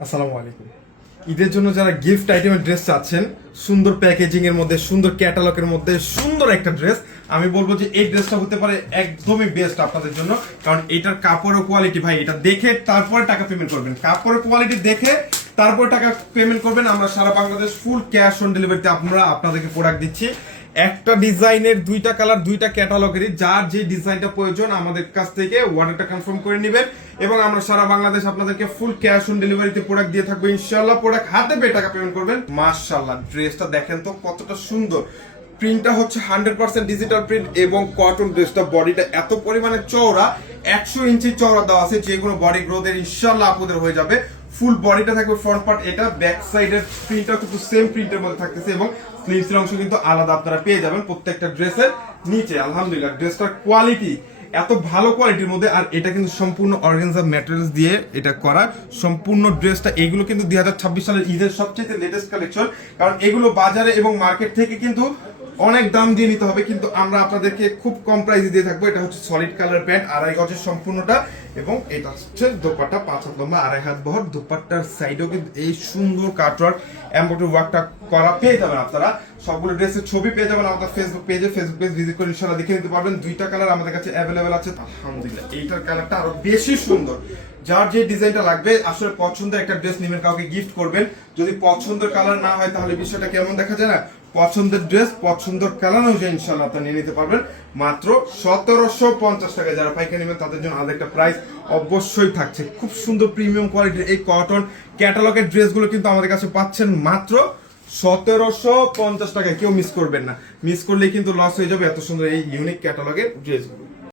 আসসালামু আলাইকুম। ঈদের জন্য যারা গিফট আইটেমের ড্রেস চাচ্ছেন, সুন্দর প্যাকেজিং এর মধ্যে, সুন্দর ক্যাটালগের মধ্যে সুন্দর একটা ড্রেস, আমি বলবো যে এই ড্রেসটা হতে পারে একদমই বেস্ট আপনাদের জন্য। কারণ এটার কাপড়ের কোয়ালিটি ভাই, এটা দেখে তারপরে টাকা পেমেন্ট করবেন। কাপড়ের কোয়ালিটি দেখে তারপরে টাকা পেমেন্ট করবেন। আমরা সারা বাংলাদেশ ফুল ক্যাশ অন ডেলিভারিতে আমরা আপনাদেরকে প্রোডাক্ট দিচ্ছি। একটা ডিজাইনের দুইটা কালার, দুইটা ক্যাটালগেরই যার যে ডিজাইনটা প্রয়োজন আমাদের কাছ থেকে অর্ডারটা কনফার্ম করে নেবেন, এবং আমরা সারা বাংলাদেশ আপনাদেরকে ফুল ক্যাশ অন ডেলিভারিতে প্রোডাক্ট দিয়ে থাকবো ইনশাআল্লাহ। প্রোডাক্ট হাতে পেয়ে টাকা পেমেন্ট করবেন। মাশাআল্লাহ, ড্রেসটা দেখেন তো কতটা সুন্দর। প্রিন্টটা হচ্ছে 100% ডিজিটাল প্রিন্ট এবং কটন। ড্রেসটা বডিটা এত পরিমাণে চওড়া, 100 ইঞ্চি চওড়া দেওয়া আছে, যে কোনো বডি গ্রোথের ইনশাআল্লাহ আপনাদের হয়ে যাবে। ফুল বডিটা থাকবে ফ্রন্ট পার্ট, এটা ব্যাক সাইডের প্রিন্টটা কিন্তু সেম প্রিন্টের মধ্যে থাকতেছে, এবং স্লিভসের অংশ কিন্তু আলাদা আপনারা পেয়ে যাবেন প্রত্যেকটা ড্রেসের নিচে। আলহামদুলিল্লাহ, ড্রেসটার কোয়ালিটি এত ভালো কোয়ালিটির মধ্যে, আর এটা কিন্তু সম্পূর্ণ অর্গানজা ম্যাটেরিয়ালস দিয়ে এটা করা সম্পূর্ণ ড্রেসটা। এগুলো কিন্তু 2026 সালের ঈদের সবচেয়ে লেটেস্ট কালেকশন, কারণ এগুলো বাজারে এবং মার্কেট থেকে কিন্তু অনেক দাম দিয়ে নিতে হবে, কিন্তু আমরা আপনাদেরকে খুব কম প্রাইসে দিয়ে থাকবো। এটা হচ্ছে সলিড কালার প্যান্ট, 2.5 গজের সম্পূর্ণটা, এবং এটা হচ্ছে দোপাট্টা 5 হাত লম্বা 2.5 হাত বহর। দোপাট্টার সাইডেও কিন্তু এই সুন্দর কাটওয়ার্ক এমব্রয়ডারি ওয়ার্কটা করা পেয়ে যাবেন আপনারা। সবগুলো ড্রেসের ছবি পেয়ে যাবেন আমাদের ফেসবুক পেজ ভিজিট করে ইনশাআল্লাহ দেখে নিতে পারবেন। দুইটা কালার আমাদের কাছে অ্যাভেলেবেল আছে আলহামদুলিল্লাহ। এইটার কালারটা আরো বেশি সুন্দর। যার যে ডিজাইনটা লাগবে, আসলে পছন্দের একটা ড্রেস নেবেন, কাউকে গিফট করবেন, যদি পছন্দের কালার না হয় তাহলে বিষয়টা কেমন দেখা যায় না। পছন্দের ড্রেস পছন্দের কালার অনুযায়ী ইনশাআল্লাহ আপনারা নিয়ে নিতে পারবেন মাত্র 1750 টাকা। যারা পাইকারি নেবেন তাদের জন্য আলাদা একটা প্রাইস অবশ্যই থাকছে। খুব সুন্দর প্রিমিয়াম কোয়ালিটির এই কটন ক্যাটালগের ড্রেসগুলো কিন্তু আমাদের কাছে পাচ্ছেন মাত্র 1750 টাকায়। কেউ মিস করবেন না, মিস করলে কিন্তু লস হয়ে যাবে এত সুন্দর এই ইউনিক ক্যাটালগের ড্রেসগুলো।